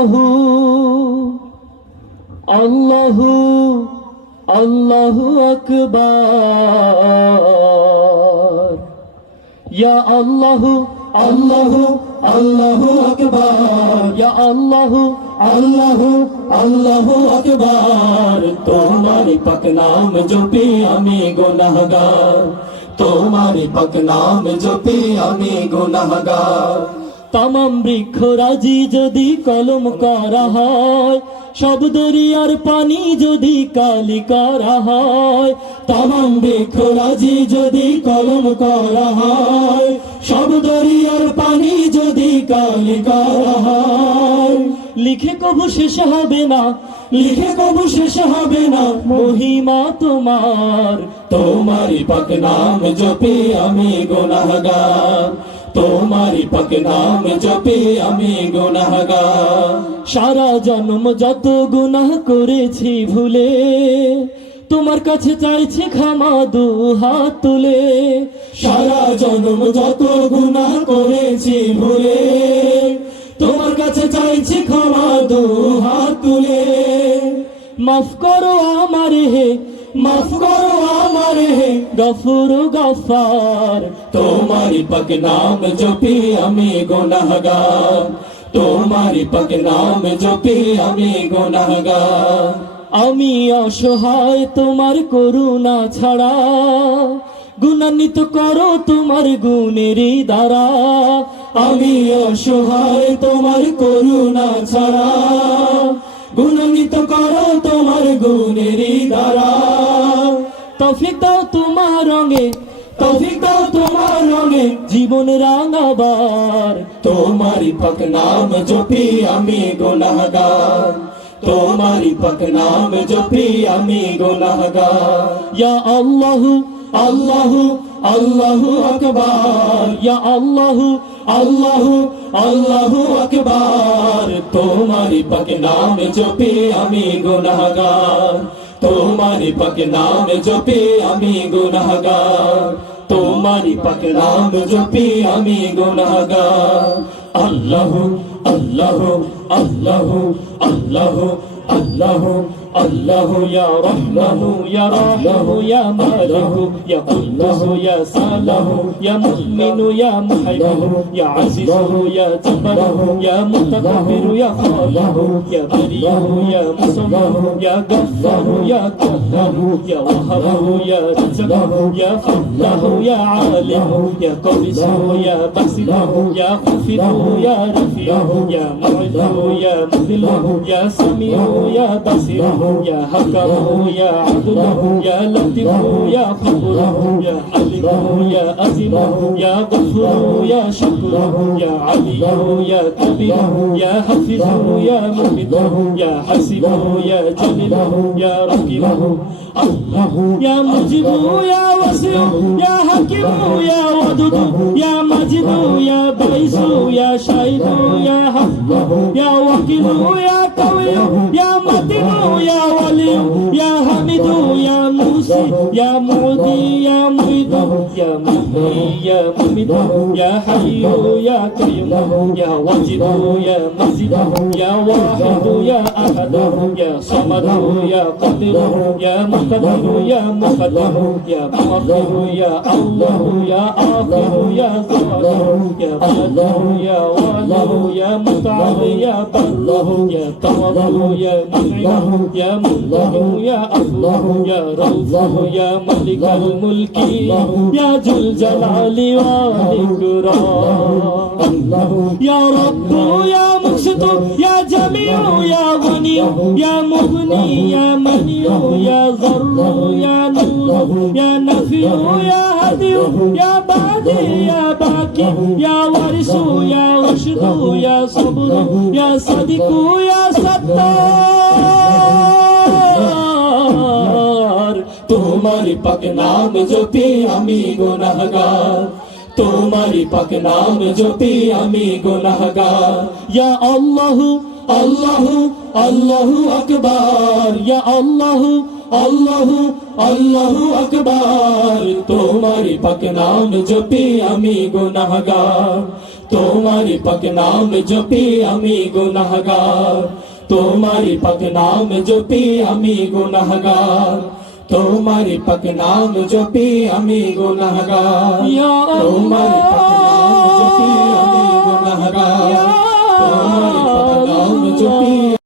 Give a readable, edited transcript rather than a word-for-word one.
আল্লাহু আল্লাহু আল্লাহু আকবার ইয়া আল্লাহু আল্লাহু আল্লাহু আকবার ইয়া আল্লাহু আল্লাহু আল্লাহু আকবার তোমারি পাক নাম জপি আমি গুনাহগার তোমারি পাক নাম জপি আমি গুনাহগার তামাম বৃক্ষ রাজি যদি কলম করা হয় সব দরিয়ার পানি যদি কালি করা হয় তামাম বৃক্ষ রাজি যদি কলম করা হয় সব দরিয়ার পানি যদি কালি করা হয় লিখে কবু শেষ হবে না লিখে কবু শেষ হবে না মহিমা তোমার তোমারি পাক নাম জপি আমি গুনাহগার তোমারি পাক নাম জপি আমি গুনাহগার সারা জন্ম যত গুনাহ করেছি ভুলে তোমার কাছে চাইছি ক্ষমা দু হাত তুলে সারা জন্ম যত গুনাহ করেছি ভুলে তোমার কাছে চাইছি ক্ষমা দু হাত তুলে মাফ করো আমার হে মাফ করো আমার হে গফুর গফার তোমারি পাক নাম জপি আমি গুনাহগার তোমারি পাক নাম জপি আমি গুনাহগার আমি অসহায় তোমার করুণা ছাড়া গুণান্বিত করো তোমার গুণের দ্বারা আমি অসহায় তোমার করুণা ছাড়া গুণান্বিত করো তোমার গুণের দ্বারা তৌফিক দাও তোমার রঙে তৌফিক দাও তোমার রঙে জীবন রাঙাবার তোমারি পাক নাম জপি আমি গুনাহগার তোমারি পাক নাম জপি আমি গুনাহগার ইয়া আল্লাহু আল্লাহু আল্লাহু আকবার ইয়া আল্লাহু আল্লাহু আল্লাহু আকবার তোমারি পাক নাম জপি আমি গুনাহগার তোমারি পাক নাম জপি আমি গুনাহগার তোমারি পাক নাম জপি আমি গুনাহগার আল্লাহু আল্লাহু আল্লাহু আল্লাহু আল্লাহু আল্লাহু ইয়া রাহমানু ইয়া রাহমানু ইয়া মালিকু ইয়া আল্লাহু ইয়া সালাহু ইয়া মুমিনু ইয়া মুহাইমিনু ইয়া আজিজু ইয়া জাব্বারু ইয়া মুতাকাব্বিরু ইয়া খালিকু ইয়া বারিউ ইয়া মুসাম্মাহু ইয়া গাফফারু ইয়া কাহ্হারু ইয়া ওয়াহাবু ইয়া রাজ্জাকু ইয়া ফাত্তাহু ইয়া আলিমু ইয়া কাবিসু ইয়া বাসিতু ইয়া খাফিদু ইয়া রাফিউ ইয়া মুইযু ইয়া মুযিল্লু ইয়া সামিউ ইয়া বাসিরু يا حكم يا عدل يا لطيف يا خبر يا حليم يا عزيز يا غفور يا شكور يا علي يا كبير يا حفيظ يا مميت يا حسيب يا جليل يا رقيب الله يا مجيب يا واسع يا حكيم يا ودود يا مجيد يا باعث يا شاهد يا حق يا وكيل يا قوي يا متين يا ولي يا حميد يا موسي يا معدي يا معيد يا محيي يا مميت يا حي يا قيوم يا واجد يا مجيد يا واحد يا احد يا صمد يا قادر يا مقتدر يا مقدم يا مؤخر يا الله يا آخر يا ظاهر يا باطن يا والله يا متعال يا بر يا تواب يا منعم يا مله يا الله يا روح يا ملك الملك يا ذو الجلال والإكرام يا رب يا مقسط يا جميع يا غني يا مغني يا مني يا ضر يا نور يا نفي يا هدي يا بادي يا باكي يا وارث يا رشد يا صبر يا صديق يا ستار তোমারি পাক নাম জপি আমি গুনাহগার তোমারি পাক নাম জপি আমি গুনাহগার ইয়া আল্লাহু আল্লাহু আল্লাহু আকবার ইয়া আল্লাহু আল্লাহু আল্লাহু আকবার তোমারি পাক নাম জপি আমি গুনাহগার তোমারি পাক নাম জপি আমি গুনাহগার তোমারি পাক নাম জপি আমি গুনাহগার তোমারি পাক নাম জপি আমি গুনাহগার তোমারি পাক নাম জপি